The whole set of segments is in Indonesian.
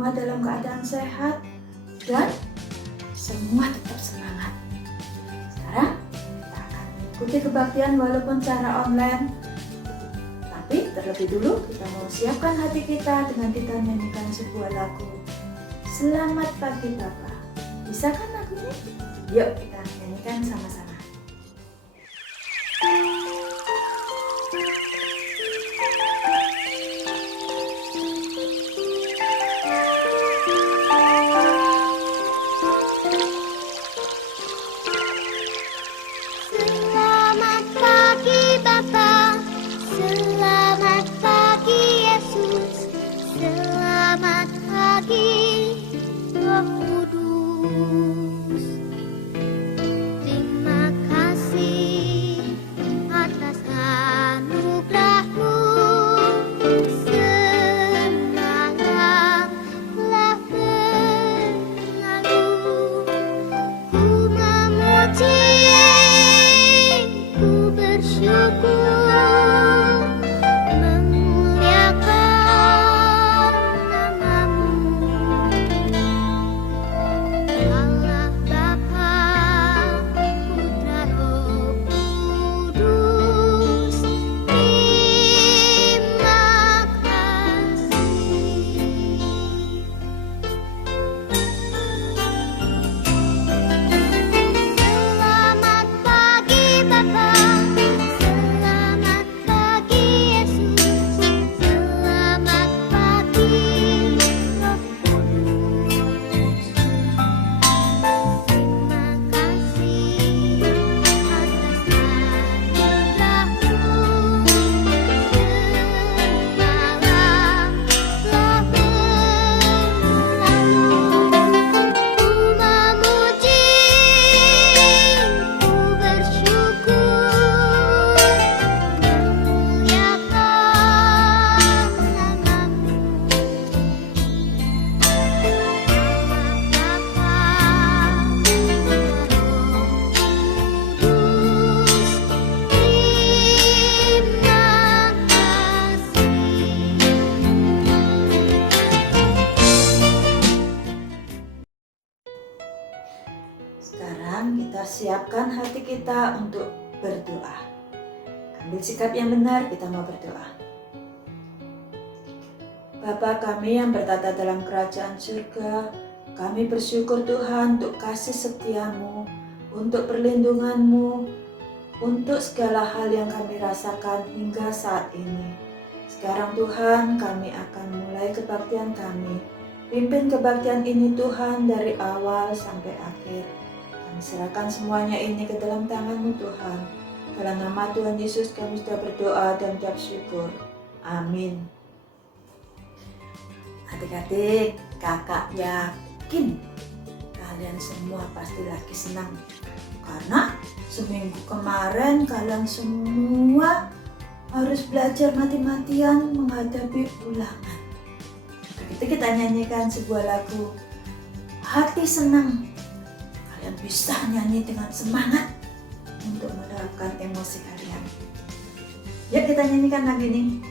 semua dalam keadaan sehat dan semua tetap semangat. Sekarang kita akan mengikuti kebaktian walaupun secara online. Tapi terlebih dulu kita mau siapkan hati kita dengan kita nyanyikan sebuah lagu. Selamat pagi Bapa. Bisa kan lagu ini? Yuk kita nyanyikan sama-sama. Selamat pagi Bapa, selamat pagi Yesus, selamat pagi Roh Kudus. Terima kasih atas anugerah-Mu, semalam telah berlalu. Ku memuji, ku bersyukur, memuliakan nama-Mu. Allah Bapa, Putra Roh Kudus, terima kasih. Selamat pagi Bapa, selamat pagi Yesus, selamat pagi Roh Kudus. Terima kasih atas anugerah-Mu, semalam telah berlalu. Ku memuji, ku bersyukur, memuliakan nama-Mu. Allah Bapa, Sekarang kita siapkan hati kita untuk berdoa. Ambil sikap yang benar, kita mau berdoa. Bapa kami yang bertata dalam kerajaan surga, kami bersyukur Tuhan untuk kasih setia-Mu, untuk perlindungan-Mu, untuk segala hal yang kami rasakan hingga saat ini. Sekarang Tuhan, kami akan mulai kebaktian kami. Pimpin kebaktian ini Tuhan dari awal sampai akhir. Kami serahkan semuanya ini ke dalam tangan-Mu Tuhan. Dalam nama Tuhan Yesus kami sudah berdoa dan ucap syukur. Amin. Adik-adik, kakak yakin kalian semua pasti lagi senang. Karena seminggu kemarin kalian semua harus belajar mati-matian menghadapi ulangan. Begitu kita nyanyikan sebuah lagu, hati senang. Kalian bisa nyanyi dengan semangat untuk menerapkan emosi kalian. Yuk kita nyanyikan lagu ini.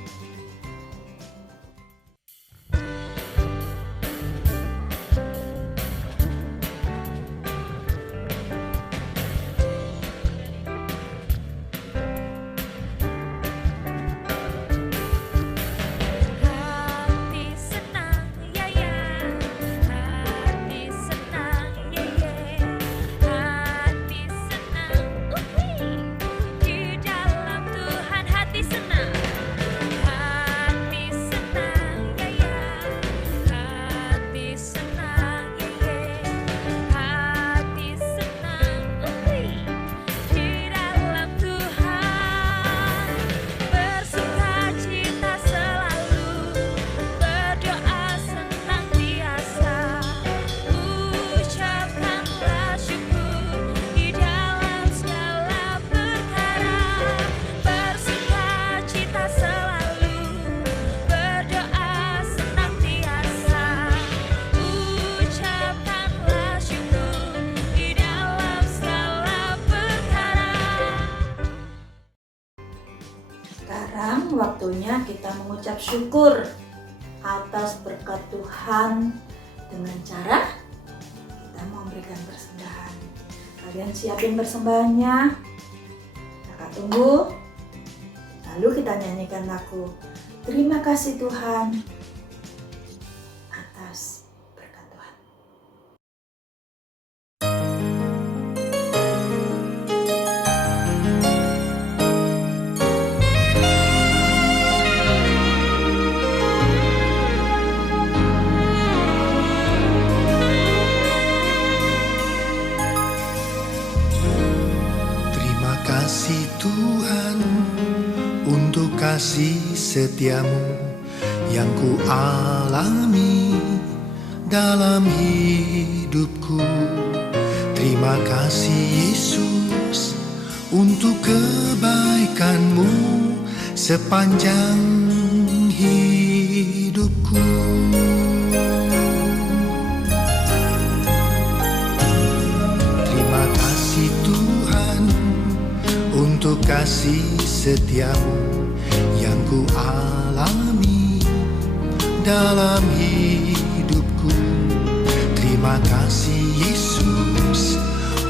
Hati senang ya ya, hati senang ye ye, hati senang di dalam Tuhan. Hati senang ya ya, hati senang ye ye, hati senang di dalam Tuhan. Bersukacita selalu, berdoa senantiasa, ucapkanlah syukur di dalam segala perkara. Bersukacita selalu, berdoa senantiasa, ucapkanlah syukur di dalam segala perkara. Sekarang waktunya kita mengucap syukur. atas berkat Tuhan dengan cara kita memberikan persembahan. Kalian siapin persembahannya, kakak tunggu. Lalu kita nyanyikan lagu Terima Kasih Tuhan atas berkat Tuhan. Terima kasih Tuhan untuk kasih setiamu yang ku alami dalam hidupku. Terima kasih Yesus untuk kebaikanmu sepanjang hidupku. Terima kasih Tuhan untuk kasih setiamu yang ku alami dalam hidupku. Terima kasih Yesus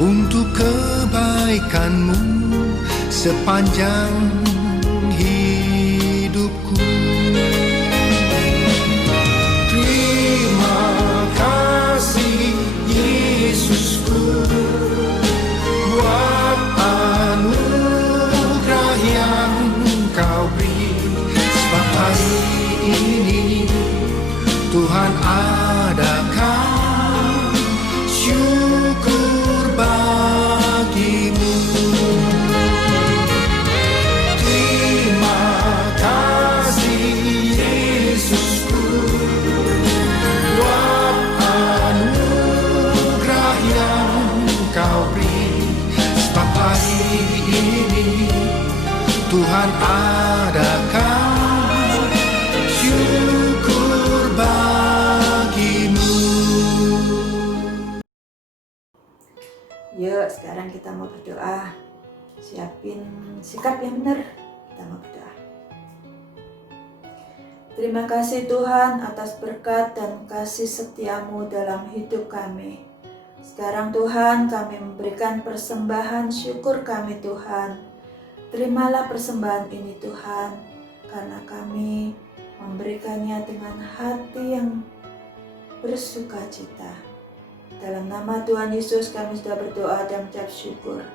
untuk kebaikanmu sepanjang hidupku. Terima kasih Yesusku buat anugerah yang Kau beri. Sebab hari ini Tuhan adakan syukur bagimu. Terima kasih Yesusku buat anugerah yang Kau beri. Sebab hari ini Tuhan adakan syukur bagimu. Yuk, sekarang kita mau berdoa. Siapin sikap yang benar. Kita mau berdoa. Terima kasih Tuhan atas berkat dan kasih setiamu dalam hidup kami. Sekarang Tuhan, kami memberikan persembahan syukur kami Tuhan. Terimalah persembahan ini Tuhan, karena kami memberikannya dengan hati yang bersuka cita. Dalam nama Tuhan Yesus kami sudah berdoa dan mengucap syukur.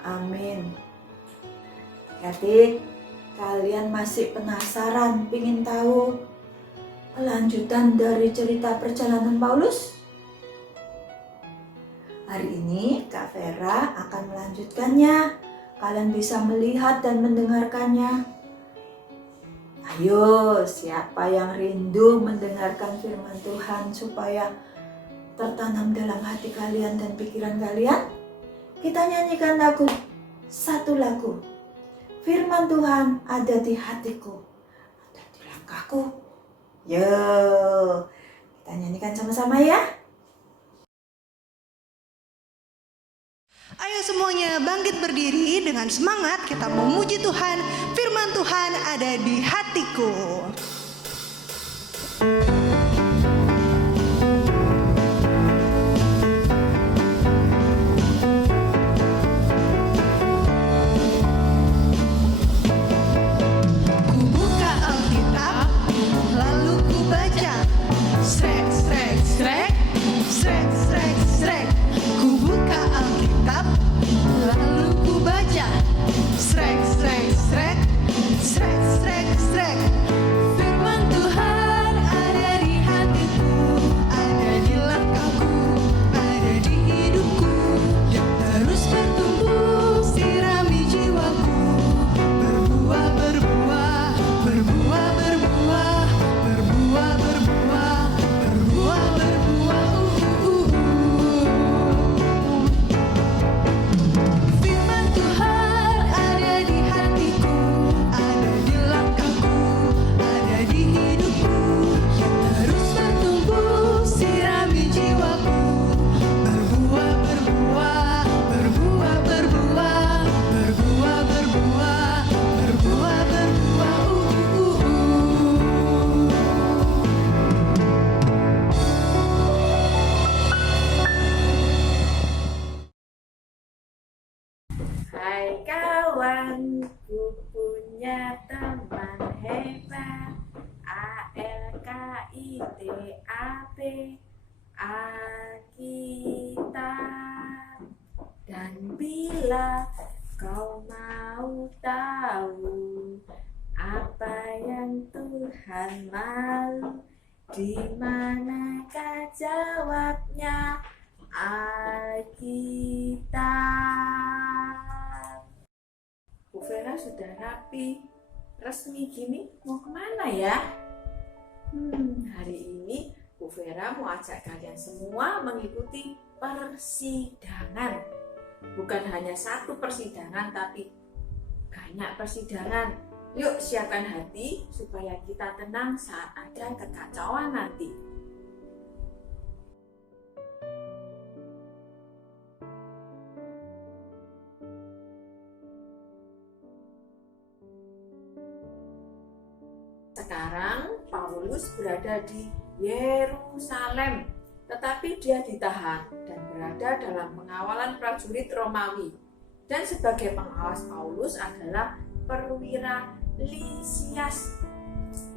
Amin. Adik, kalian masih penasaran, ingin tahu kelanjutan dari cerita perjalanan Paulus? Hari ini Kak Vera akan melanjutkannya. Kalian bisa melihat dan mendengarkannya. Ayo, siapa yang rindu mendengarkan firman Tuhan supaya tertanam dalam hati kalian dan pikiran kalian? Kita nyanyikan satu lagu. Firman Tuhan ada di hatiku, ada di langkahku. Yo, kita nyanyikan sama-sama ya. Ayo semuanya bangkit berdiri dengan semangat kita memuji Tuhan. Firman Tuhan ada di hatiku. Ku buka Alkitab, lalu ku baca. Srek, srek, srek, srek, srek, srek. Ku buka Alkitab, lalu ku baca. Srek, srek, srek, srek, srek, srek. Firman Tuhan ada Hai kawan, ku punya teman hebat. ALKITAB, Alkitab. Dan bila kau mau tahu apa yang Tuhan mau, di manakah jawabnya? Alkitab. Bu Vera sudah rapi, resmi gini mau kemana ya? Hari ini Bu Vera mau ajak kalian semua mengikuti persidangan. Bukan hanya satu persidangan, tapi banyak persidangan. Yuk siapkan hati supaya kita tenang saat ada kekacauan nanti. Sekarang Paulus berada di Yerusalem, tetapi dia ditahan dan berada dalam pengawalan prajurit Romawi. Dan sebagai pengawas Paulus adalah perwira Lisias.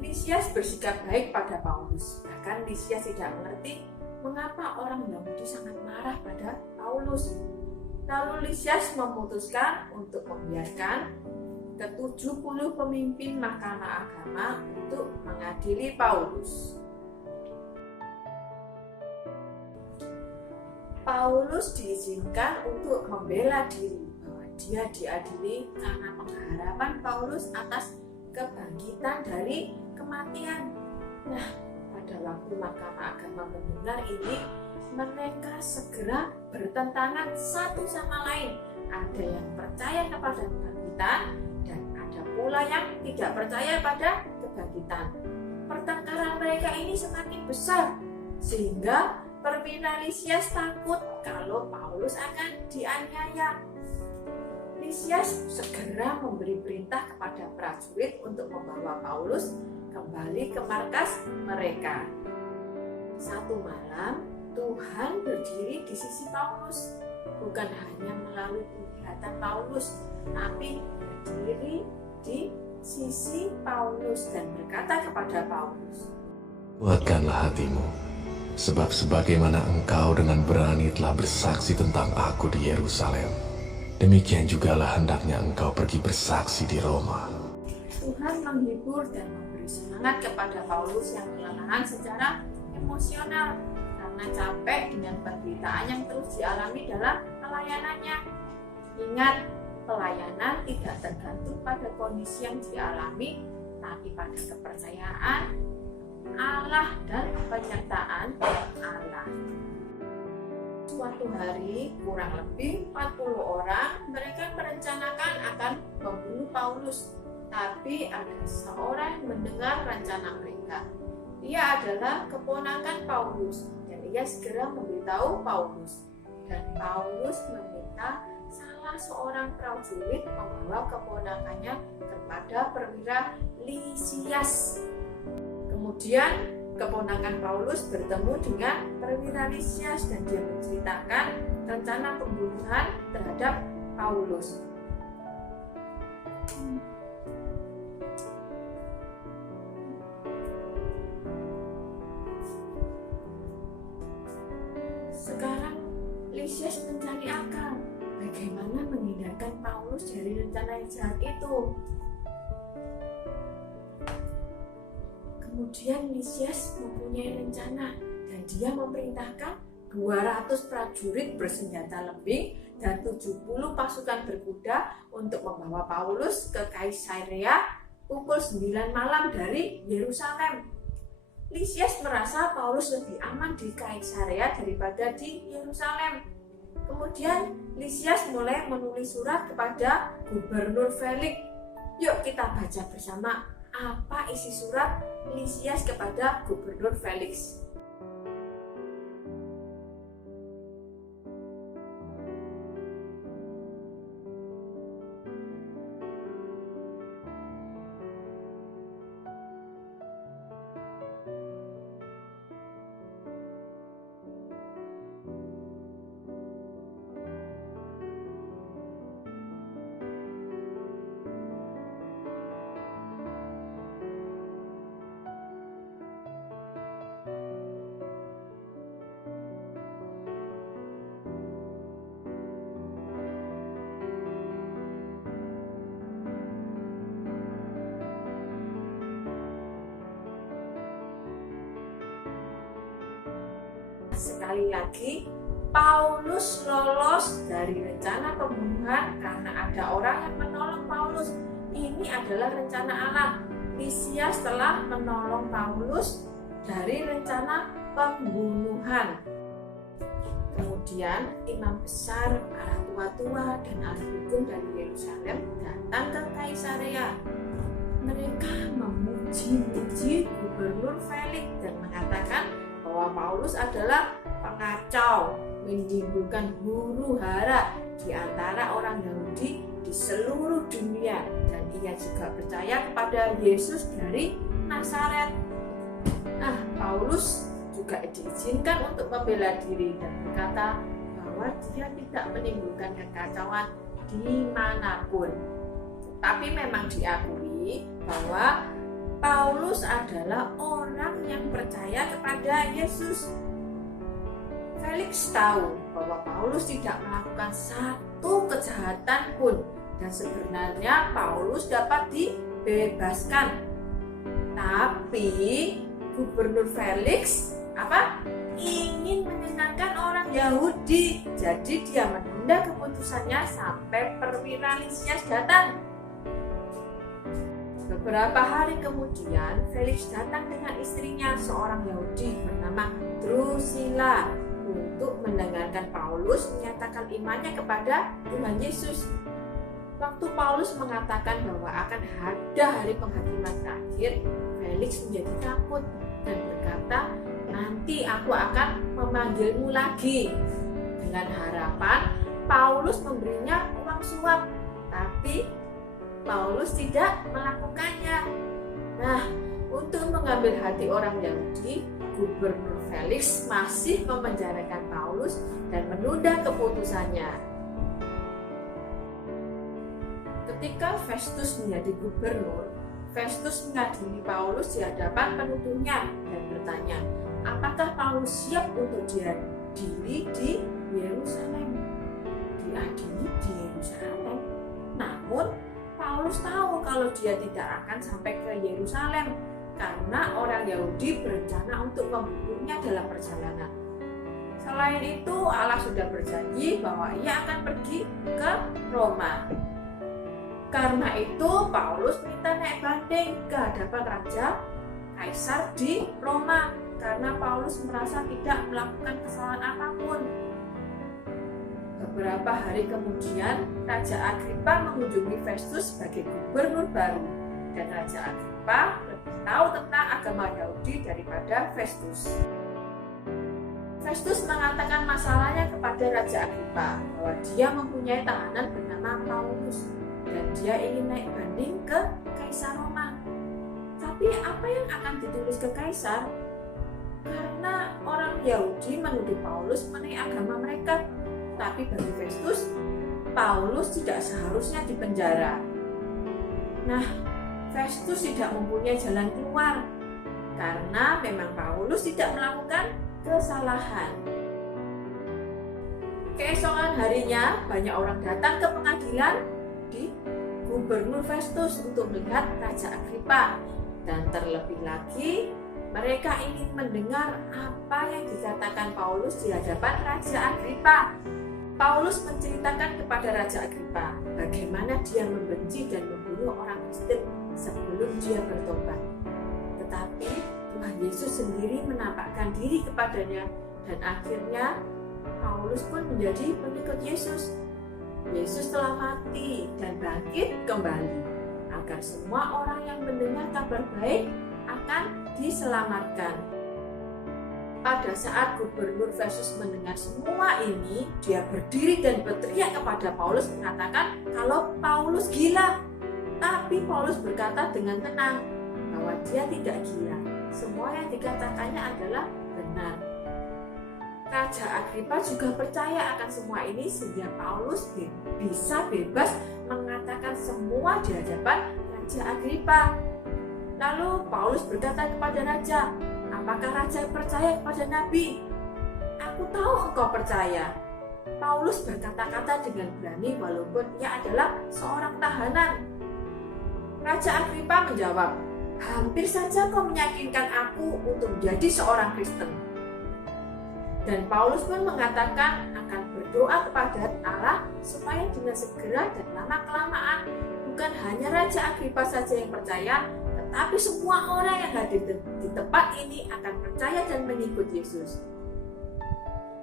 Lisias bersikap baik pada Paulus. Bahkan Lisias tidak mengerti mengapa orang Yahudi sangat marah pada Paulus. Lalu Lisias memutuskan untuk membiarkan ke-70 pemimpin mahkamah agama untuk mengadili Paulus. Paulus diizinkan untuk membela diri bahwa dia diadili karena pengharapan Paulus atas kebangkitan dari kematian. Nah, pada waktu mahkamah agama mendengar ini, mereka segera bertentangan satu sama lain. Ada yang percaya kepada kebangkitan dan ada pula yang tidak percaya pada kebangkitan. Pertengkaran mereka ini semakin besar sehingga perwira Lisias takut kalau Paulus akan dianiaya. Lisias segera memberi perintah kepada prajurit untuk membawa Paulus kembali ke markas mereka. Satu malam Tuhan berdiri di sisi Paulus, bukan hanya melalui penglihatan Paulus, tapi berdiri di sisi Paulus dan berkata kepada Paulus, Kuatkanlah hatimu, sebab sebagaimana engkau dengan berani telah bersaksi tentang aku di Yerusalem, demikian jugalah hendaknya engkau pergi bersaksi di Roma. Tuhan menghibur dan memberi semangat kepada Paulus yang kelelahan secara emosional karena capek dengan penderitaan yang terus dialami dalam pelayanannya. Ingat, pelayanan tidak tergantung pada kondisi yang dialami, tapi pada kepercayaan Allah dan penyertaan Allah. Suatu hari, kurang lebih 40 orang mereka merencanakan akan membunuh Paulus. Tapi ada seorang yang mendengar rencana mereka. Dia adalah keponakan Paulus dan ia segera memberitahu Paulus. Dan Paulus meminta salah seorang prajurit membawa keponakannya kepada perwira Lisias. Kemudian keponakan Paulus bertemu dengan perwira Lisias dan dia menceritakan rencana pembunuhan terhadap Paulus. Sekarang Lisias mencari akal bagaimana menghindarkan Paulus dari rencana yang jahat itu. Kemudian Lisias mempunyai rencana dan dia memerintahkan 200 prajurit bersenjata lembing dan 70 pasukan berkuda untuk membawa Paulus ke Kaisarea pukul 9 malam dari Yerusalem. Lisias merasa Paulus lebih aman di Kaisarea daripada di Yerusalem. Kemudian Lisias mulai menulis surat kepada Gubernur Felix. Yuk kita baca bersama apa isi surat Lisias kepada Gubernur Felix. sekali lagi, Paulus lolos dari rencana pembunuhan karena ada orang yang menolong Paulus. Ini adalah rencana Allah. Lisias telah menolong Paulus dari rencana pembunuhan. Kemudian imam besar, para tua-tua, dan ahli hukum dari Yerusalem datang ke Kaisarea. Mereka memuji-muji Gubernur Felix dan mengatakan bahwa Paulus adalah pengacau, menimbulkan huru-hara di antara orang Yahudi di seluruh dunia, dan ia juga percaya kepada Yesus dari Nazaret. Nah, Paulus juga diizinkan untuk membela diri dan berkata bahwa dia tidak menimbulkan kekacauan dimanapun. Tapi memang diakui bahwa Paulus adalah orang yang percaya kepada Yesus. Felix tahu bahwa Paulus tidak melakukan satu kejahatan pun, dan sebenarnya Paulus dapat dibebaskan. Tapi Gubernur Felix ingin menyenangkan orang Yahudi, jadi dia menunda keputusannya sampai perwira Lisias datang. Beberapa hari kemudian, Felix datang dengan istrinya, seorang Yahudi bernama Drusilla, untuk mendengarkan Paulus menyatakan imannya kepada Tuhan Yesus. Waktu Paulus mengatakan bahwa akan ada hari penghakiman terakhir, Felix menjadi takut dan berkata, "Nanti aku akan memanggilmu lagi." Dengan harapan Paulus memberinya uang suap, tapi Paulus tidak melakukannya. Nah, untuk mengambil hati orang Yahudi, Gubernur Felix masih memenjarakan Paulus dan menunda keputusannya. Ketika Festus menjadi gubernur, Festus mengadili Paulus di hadapan penuntutnya dan bertanya, apakah Paulus siap untuk diadili di Yerusalem? Diadili di Yerusalem. Namun Paulus tahu kalau dia tidak akan sampai ke Yerusalem karena orang Yahudi berencana untuk membunuhnya dalam perjalanan. Selain itu, Allah sudah berjanji bahwa ia akan pergi ke Roma. Karena itu, Paulus minta naik banding ke hadapan Raja Kaisar di Roma karena Paulus merasa tidak melakukan kesalahan apapun. Beberapa hari kemudian, Raja Agripa mengunjungi Festus sebagai gubernur baru, dan Raja Agripa lebih tahu tentang agama Yahudi daripada Festus. Festus mengatakan masalahnya kepada Raja Agripa bahwa dia mempunyai tahanan bernama Paulus dan dia ingin naik banding ke Kaisar Roma. Tapi apa yang akan ditulis ke Kaisar? Karena orang Yahudi menuduh Paulus mengenai agama mereka. Tapi bagi Festus, Paulus tidak seharusnya dipenjara. Nah, Festus tidak mempunyai jalan keluar karena memang Paulus tidak melakukan kesalahan. Keesokan harinya, banyak orang datang ke pengadilan di Gubernur Festus untuk melihat Raja Agripa, dan terlebih lagi mereka ingin mendengar apa yang dikatakan Paulus di hadapan Raja Agripa. Paulus menceritakan kepada Raja Agripa bagaimana dia membenci dan membunuh orang Kristen sebelum dia bertobat. Tetapi Tuhan Yesus sendiri menampakkan diri kepadanya, dan akhirnya Paulus pun menjadi pengikut Yesus. Yesus telah mati dan bangkit kembali agar semua orang yang mendengar kabar baik akan diselamatkan. Pada saat Gubernur Festus mendengar semua ini, dia berdiri dan berteriak kepada Paulus mengatakan kalau Paulus gila. Tapi Paulus berkata dengan tenang bahwa dia tidak gila. Semua yang dikatakannya adalah benar. Raja Agripa juga percaya akan semua ini sehingga Paulus bisa bebas mengatakan semua di hadapan Raja Agripa. Lalu Paulus berkata kepada Raja, apakah Raja percaya kepada Nabi? Aku tahu engkau percaya. Paulus berkata-kata dengan berani walaupun ia adalah seorang tahanan. Raja Agripa menjawab, hampir saja kau meyakinkan aku untuk menjadi seorang Kristen. Dan Paulus pun mengatakan akan berdoa kepada Allah supaya dengan segera dan lama-kelamaan bukan hanya Raja Agripa saja yang percaya, tetapi semua orang yang hadir di tempat ini akan percaya dan mengikut Yesus.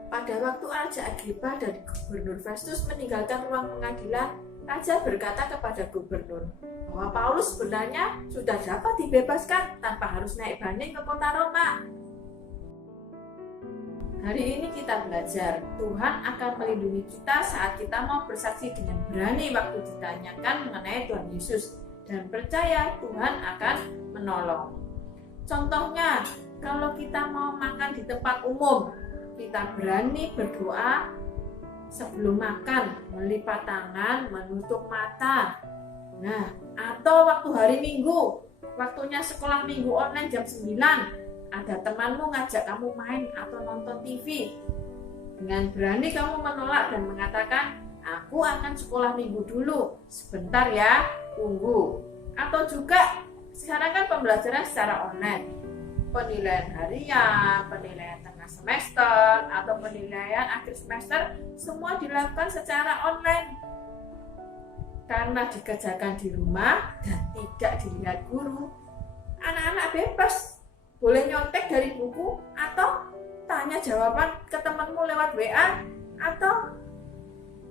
Pada waktu Raja Agripa dan Gubernur Festus meninggalkan ruang pengadilan, Raja berkata kepada gubernur bahwa Paulus sebenarnya sudah dapat dibebaskan tanpa harus naik banding ke kota Roma. Hari ini kita belajar, Tuhan akan melindungi kita saat kita mau bersaksi dengan berani waktu ditanyakan mengenai Tuhan Yesus dan percaya Tuhan akan menolong. Contohnya, kalau kita mau makan di tempat umum, kita berani berdoa sebelum makan, melipat tangan, menutup mata. Nah, atau waktu hari Minggu, waktunya sekolah minggu online jam 9, ada temanmu ngajak kamu main atau nonton TV. Dengan berani kamu menolak dan mengatakan, aku akan sekolah minggu dulu, sebentar ya, tunggu. Atau juga, sekarang kan pembelajaran secara online. Penilaian harian, penilaian tengah semester, atau penilaian akhir semester, semua dilakukan secara online. Karena dikerjakan di rumah dan tidak dilihat guru, anak-anak bebas. Boleh nyontek dari buku atau tanya jawaban ke temanmu lewat WA, atau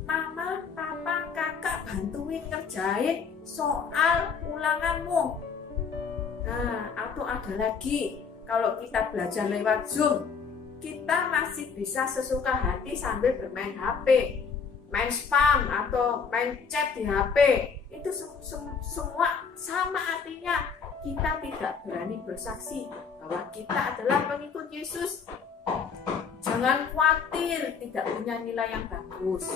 mama, papa, kakak bantuin ngerjain soal ulanganmu. Nah, atau ada lagi, kalau kita belajar lewat Zoom, kita masih bisa sesuka hati sambil bermain HP, main spam atau main chat di HP. Itu semua sama artinya. Kita tidak berani bersaksi bahwa kita adalah pengikut Yesus. Jangan khawatir tidak punya nilai yang bagus.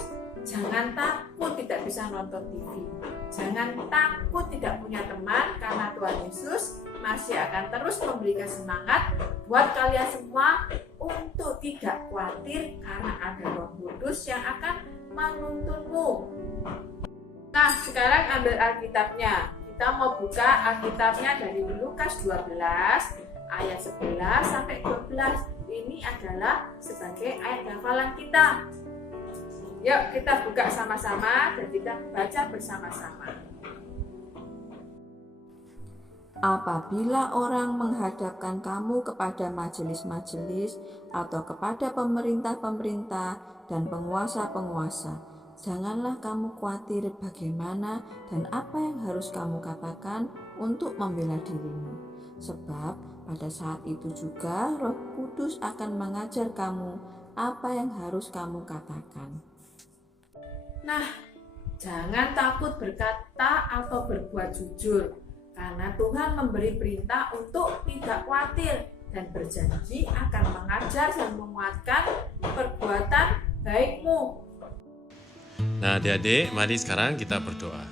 Jangan takut tidak bisa nonton TV. Jangan takut tidak punya teman, karena Tuhan Yesus masih akan terus memberikan semangat buat kalian semua untuk tidak khawatir, karena ada Roh Kudus yang akan menuntunmu. Nah, sekarang ambil Alkitabnya. Kita mau buka Alkitabnya dari Lukas 12 ayat 11 sampai 12. Ini adalah sebagai ayat hafalan kita. Yuk kita buka sama-sama dan kita baca bersama-sama. Apabila orang menghadapkan kamu kepada majelis-majelis atau kepada pemerintah-pemerintah dan penguasa-penguasa, janganlah kamu khawatir bagaimana dan apa yang harus kamu katakan untuk membela dirimu. Sebab pada saat itu juga Roh Kudus akan mengajar kamu apa yang harus kamu katakan. Nah, jangan takut berkata atau berbuat jujur, karena Tuhan memberi perintah untuk tidak khawatir dan berjanji akan mengajar dan menguatkan perbuatan baikmu. Nah adik-adik, mari sekarang kita berdoa.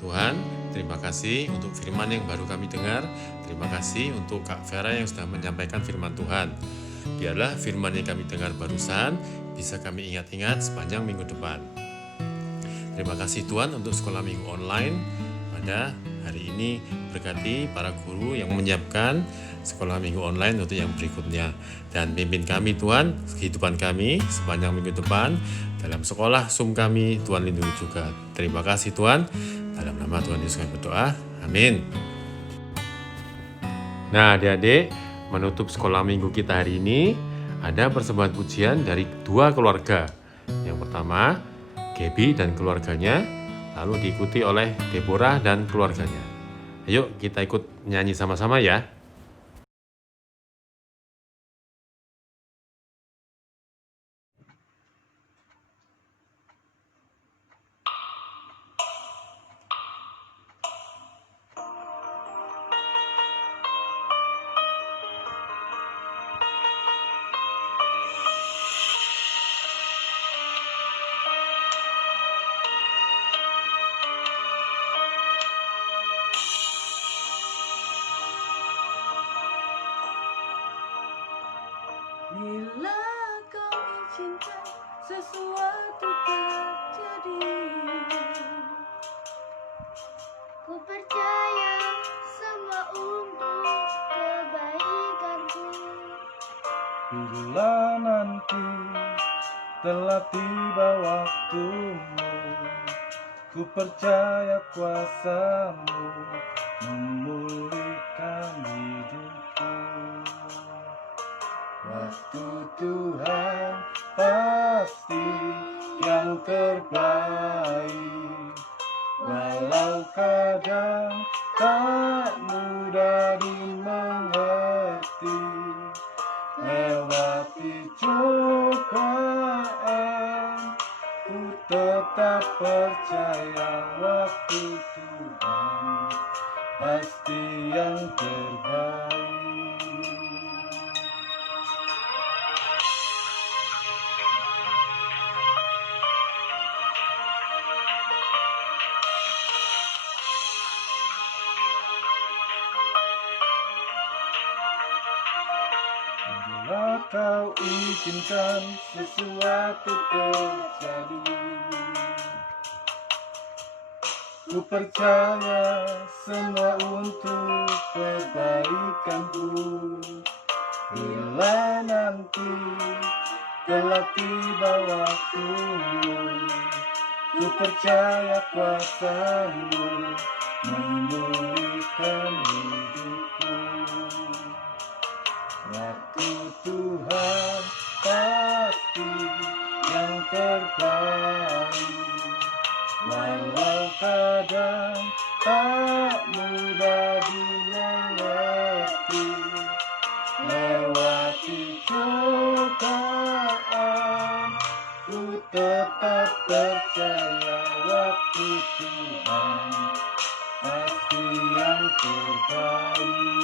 Tuhan, terima kasih untuk firman yang baru kami dengar. Terima kasih untuk Kak Vera yang sudah menyampaikan firman Tuhan. Biarlah firman yang kami dengar barusan bisa kami ingat-ingat sepanjang minggu depan. Terima kasih Tuhan untuk sekolah minggu online pada hari ini. Berkati para guru yang menyiapkan sekolah minggu online untuk yang berikutnya. Dan pimpin kami Tuhan, kehidupan kami sepanjang minggu depan. Dalam sekolah Zoom kami, Tuhan lindungi juga. Terima kasih Tuhan. Dalam nama Tuhan Yesus kami berdoa. Amin. Nah adik-adik, menutup sekolah minggu kita hari ini, ada persembahan pujian dari dua keluarga. Yang pertama, Gaby dan keluarganya, lalu diikuti oleh Deborah dan keluarganya. Ayo kita ikut nyanyi sama-sama ya. Bila kau izinkan sesuatu terjadi, Ku percaya semua untuk kebaikanku. Bila nanti telah tiba waktumu, ku percaya kuasamu memulihkan hidupku. Waktu Tuhan pasti yang terbaik, walau kadang tak mudah dimengerti. Lewati cobaan, ku tetap percaya waktu Tuhan pasti yang terbaik. Bila kau izinkan sesuatu terjadi, ku percaya semua untuk kebaikanku. Bila nanti telah tiba waktumu, ku percaya kuasamu memulihkan hidupku. Waktu Tuhan pasti yang terbaik, walau kadang tak mudah dimengerti. Lewati cobaan, ku tetap percaya waktu Tuhan pasti yang terbaik.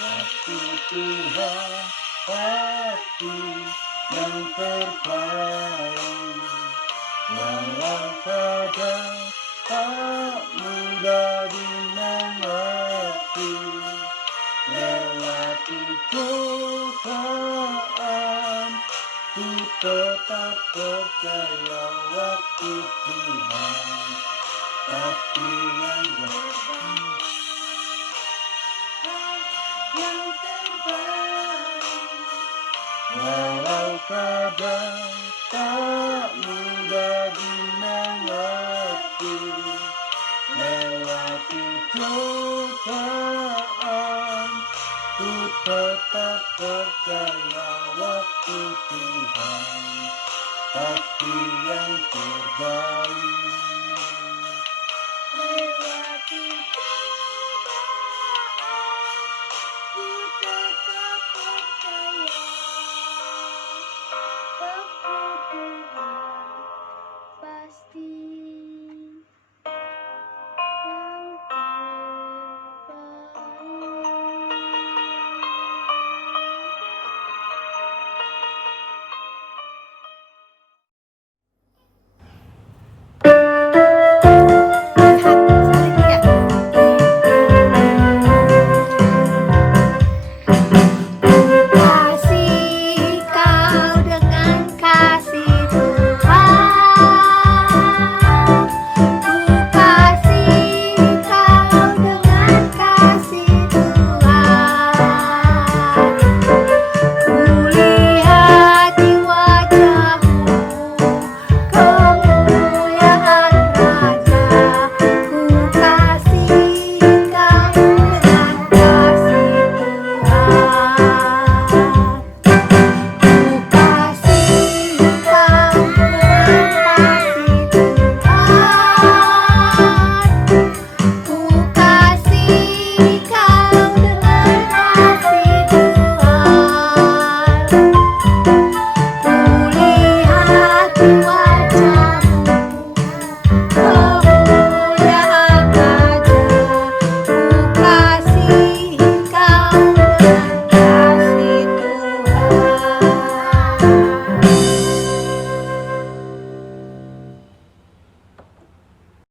Waktu Tuhan pasti yang terbaik, walau kadang tak mudah dimengerti. Lewati cobaan, ku tetap percaya waktu Tuhan pasti yang terbaik. Walau kadang tak mudah